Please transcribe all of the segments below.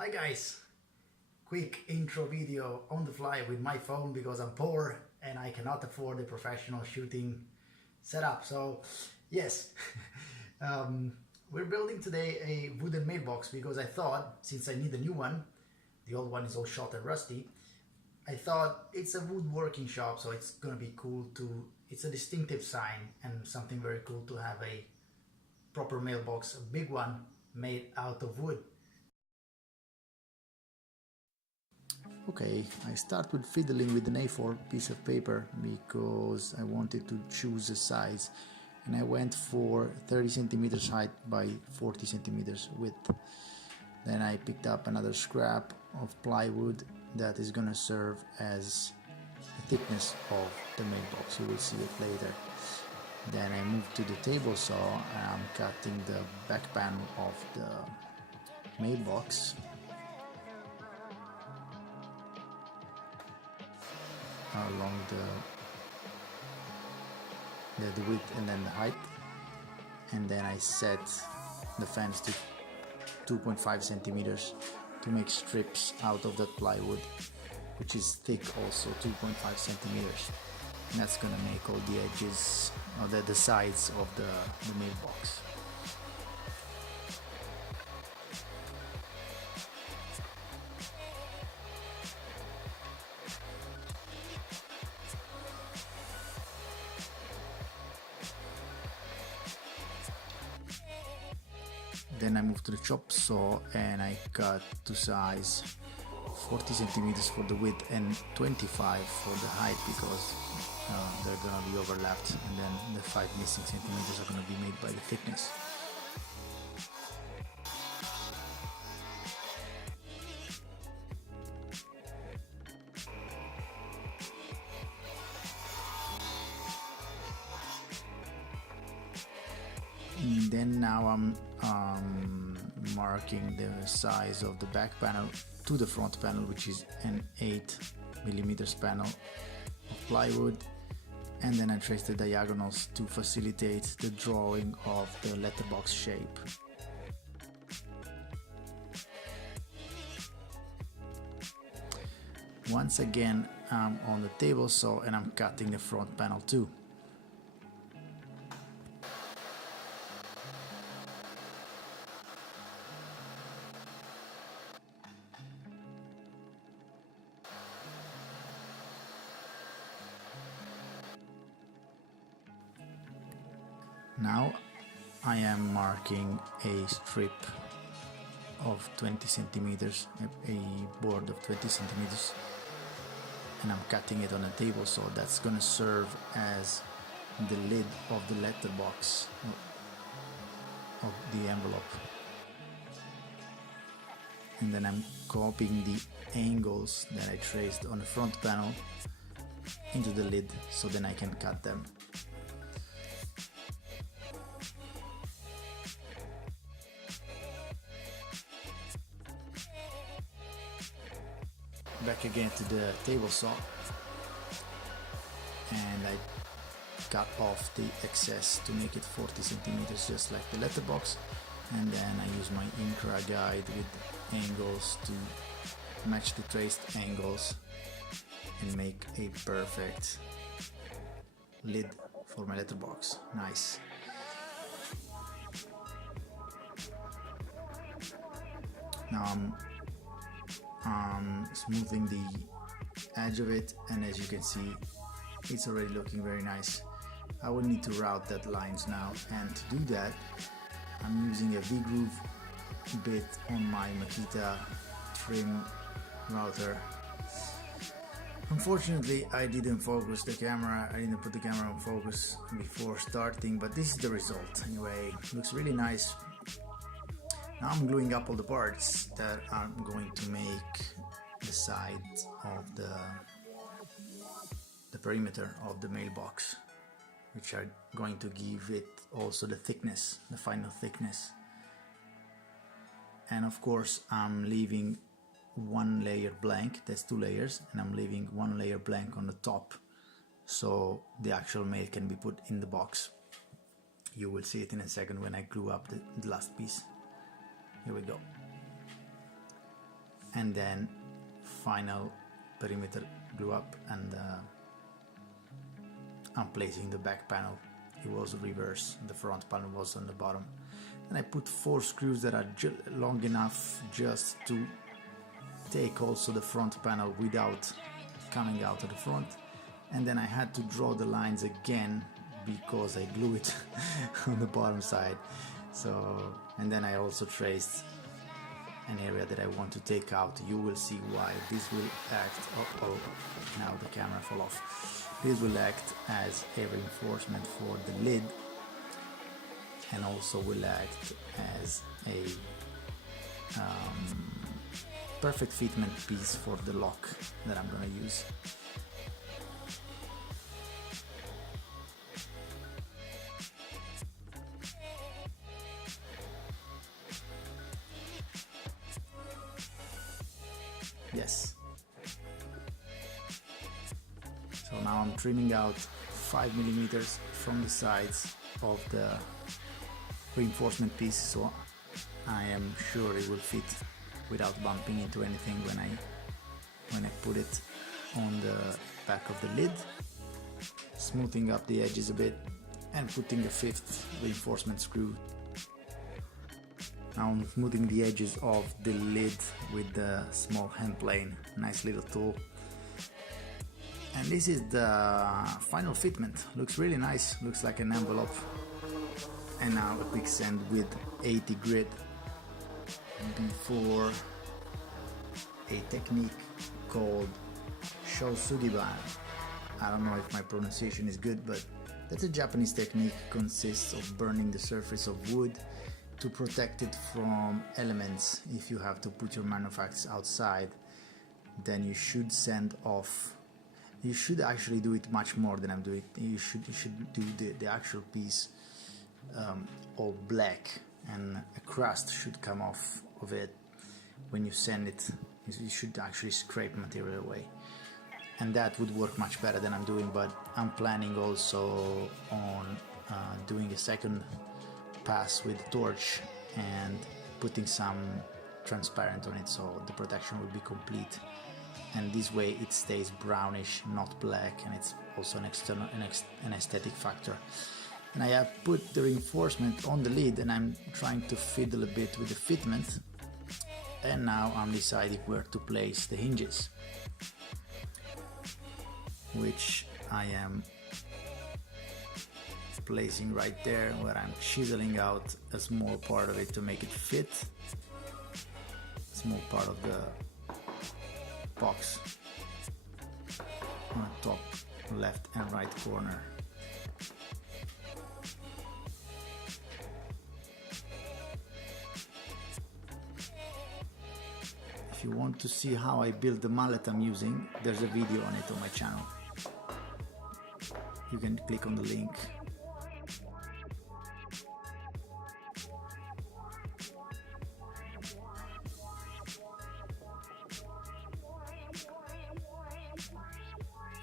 Hi guys! Quick intro video on the fly with my phone because I'm poor and I cannot afford a professional shooting setup. So yes, we're building today a wooden mailbox because I thought, since I need a new one, the old one is all shot and rusty, I thought it's a woodworking shop, so it's gonna be cool to, it's a distinctive sign and something very cool to have a proper mailbox, a big one made out of wood. Okay, I start with fiddling with an A4 piece of paper because I wanted to choose a size, and I went for 30 centimeters height by 40 centimeters width. Then I picked up another scrap of plywood that is gonna serve as the thickness of the mailbox. You will see it later. Then I moved to the table saw and I'm cutting the back panel of the mailbox along the width and then the height, and then I set the fence to 2.5 centimeters to make strips out of that plywood, which is thick also, 2.5 centimeters, and that's gonna make all the edges or the sides of the mailbox. Then I moved to the chop saw and I cut to size 40 centimeters for the width and 25 for the height because they're gonna be overlapped, and then the 5 missing centimeters are gonna be made by the thickness. And then now I'm marking the size of the back panel to the front panel, which is an 8 millimeters panel of plywood, and then I trace the diagonals to facilitate the drawing of the letterbox shape. Once again, I'm on the table saw and I'm cutting the front panel too. Now I am marking a strip of 20 centimeters, a board of 20 centimeters, and I'm cutting it on a table saw. That's gonna serve as the lid of the letterbox of the envelope. And then I'm copying the angles that I traced on the front panel into the lid, so then I can cut them. Back again to the table saw, and I cut off the excess to make it 40 centimeters just like the letterbox, and then I use my Incra guide with angles to match the traced angles and make a perfect lid for my letterbox. Nice. Now I'm smoothing the edge of it, and as you can see, it's already looking very nice. I will need to route that lines now, and to do that I'm using a V-groove bit on my Makita trim router. Unfortunately, I didn't focus the camera, I didn't put the camera on focus before starting, but this is the result. Anyway, looks really nice. Now I'm gluing up all the parts that I'm going to make the sides of the perimeter of the mailbox, which are going to give it also the thickness, the final thickness. And of course I'm leaving one layer blank, that's 2 layers, and I'm leaving 1 layer blank on the top so the actual mail can be put in the box. You will see it in a second when I glue up the last piece. Here we go. and then final perimeter glue up, and I'm placing the back panel. It was reverse, the front panel was on the bottom, and I put 4 screws that are long enough just to take also the front panel without coming out of the front. And then I had to draw the lines again because I glue it on the bottom side. So, and then I also traced an area that I want to take out. You will see why. This will act, oh, now the camera fell off. This will act as a reinforcement for the lid, and also will act as a perfect fitment piece for the lock that I'm gonna use. Yes. So now I'm trimming out 5 millimeters from the sides of the reinforcement piece, so I am sure it will fit without bumping into anything when I put it on the back of the lid. Smoothing up the edges a bit and putting a 5th reinforcement screw. Now I'm smoothing the edges of the lid with the small hand plane, nice little tool. And this is the final fitment. Looks really nice, looks like an envelope. And now a quick sand with 80 grit before a technique called Shosugiban. I don't know if my pronunciation is good, but that's a Japanese technique. Consists of burning the surface of wood to protect it from elements. If you have to put your manufactures outside, then you should sand off. You should actually do it much more than I'm doing. You should do the actual piece all black, and a crust should come off of it when you sand it. You should actually scrape material away, and that would work much better than I'm doing. But I'm planning also on doing a second pass with the torch and putting some transparent on it, so the protection will be complete, and this way it stays brownish, not black, and it's also an aesthetic factor. And I have put the reinforcement on the lid, and I'm trying to fiddle a bit with the fitment, and now I'm deciding where to place the hinges, which I am placing right there, where I'm chiseling out a small part of it to make it fit, small part of the box on the top left and right corner. If you want to see how I build the mallet I'm using, there's a video on it on my channel. You can click on the link.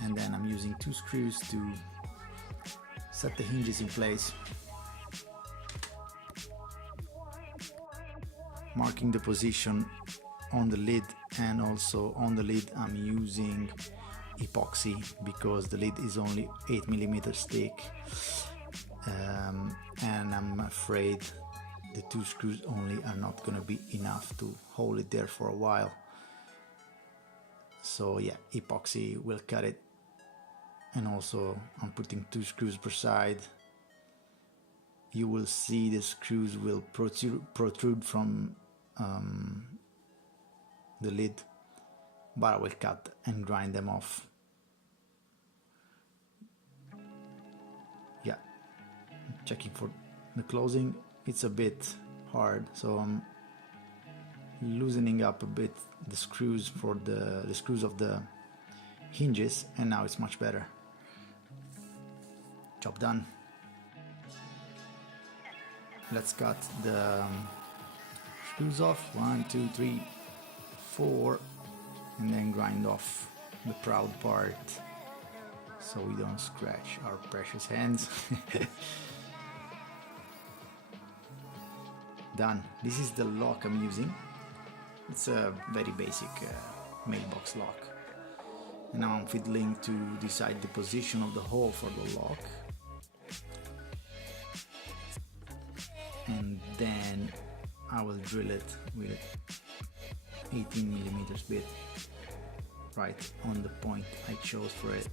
And then I'm using 2 screws to set the hinges in place, marking the position on the lid, and also on the lid I'm using epoxy because the lid is only 8 millimeters thick, and I'm afraid the 2 screws only are not going to be enough to hold it there for a while. So yeah, epoxy will cut it. And also I'm putting 2 screws per side. You will see the screws will protrude from the lid, but I will cut and grind them off. Yeah, checking for the closing. It's a bit hard, so I'm loosening up a bit the screws for the screws of the hinges, and now it's much better. Job done. Let's cut the screws off. 1, 2, 3, 4, and then grind off the proud part so we don't scratch our precious hands. Done. This is the lock I'm using. It's a very basic mailbox lock. And now I'm fiddling to decide the position of the hole for the lock. And then I will drill it with 18mm bit right on the point I chose for it.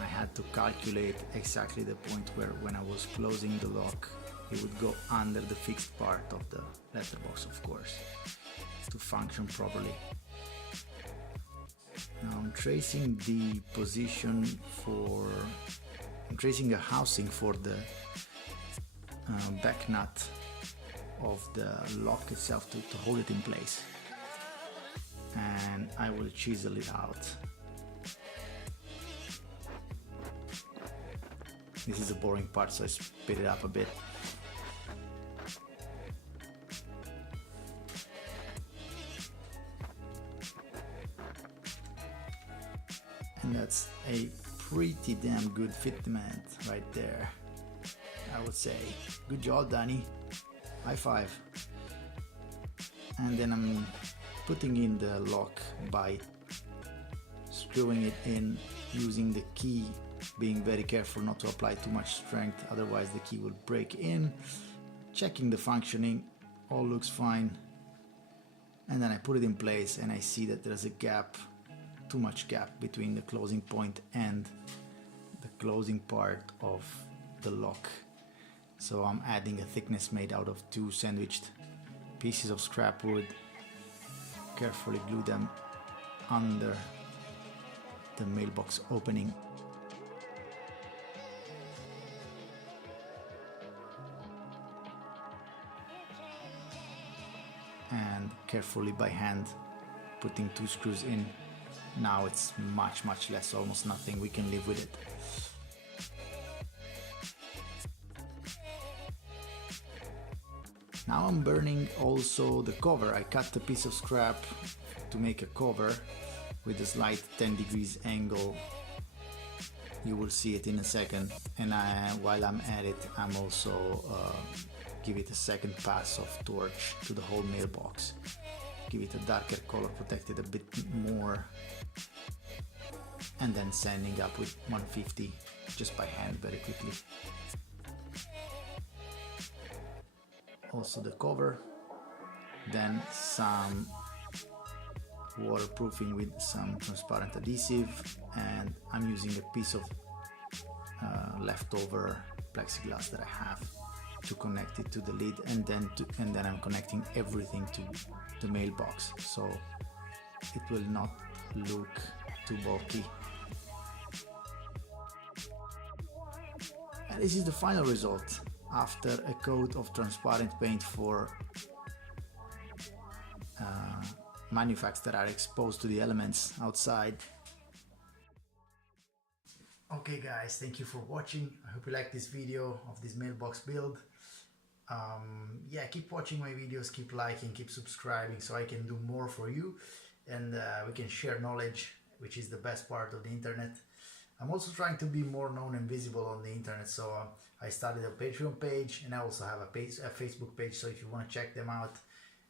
I had to calculate exactly the point where when I was closing the lock it would go under the fixed part of the letterbox, of course, to function properly. Now I'm tracing the position for, I'm tracing a housing for the back nut of the lock itself to hold it in place, and I will chisel it out. This is the boring part, so I speed it up a bit. And that's a pretty damn good fitment right there, I would say. Good job, Danny. High five. And then I'm putting in the lock by screwing it in using the key, being very careful not to apply too much strength, otherwise the key will break in. Checking the functioning, all looks fine. And then I put it in place and I see that there's a gap, too much gap between the closing point and the closing part of the lock. So I'm adding a thickness made out of 2 sandwiched pieces of scrap wood. Carefully glue them under the mailbox opening. And carefully by hand putting 2 screws in. Now it's much less, almost nothing. We can live with it. Now I'm burning also the cover. I cut a piece of scrap to make a cover with a slight 10 degrees angle. You will see it in a second. And while I'm at it, I'm also give it a second pass of torch to the whole mailbox. Give it a darker color, protect it a bit more. And then sanding up with 150 just by hand very quickly. Also the cover, then some waterproofing with some transparent adhesive, and I'm using a piece of leftover plexiglass that I have to connect it to the lid, and then I'm connecting everything to the mailbox so it will not look too bulky. And this is the final result after a coat of transparent paint for manufacturers that are exposed to the elements outside. Okay guys, thank you for watching. I hope you liked this video of this mailbox build. Yeah, keep watching my videos, keep liking, keep subscribing so I can do more for you, and we can share knowledge, which is the best part of the internet. I'm also trying to be more known and visible on the internet, so I started a Patreon page, and I also have a Facebook page, so if you want to check them out,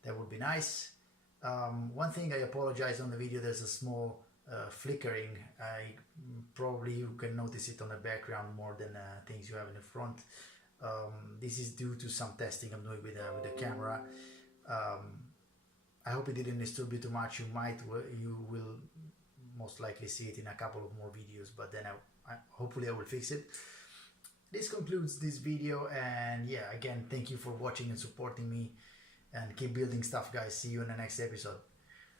that would be nice. One thing, I apologize on the video, there's a small flickering. Probably you can notice it on the background more than things you have in the front. This is due to some testing I'm doing with the camera. I hope it didn't disturb you too much. You will most likely see it in a couple of more videos, but then hopefully I will fix it. This concludes this video, and yeah, again, thank you for watching and supporting me, and keep building stuff, guys. See you in the next episode.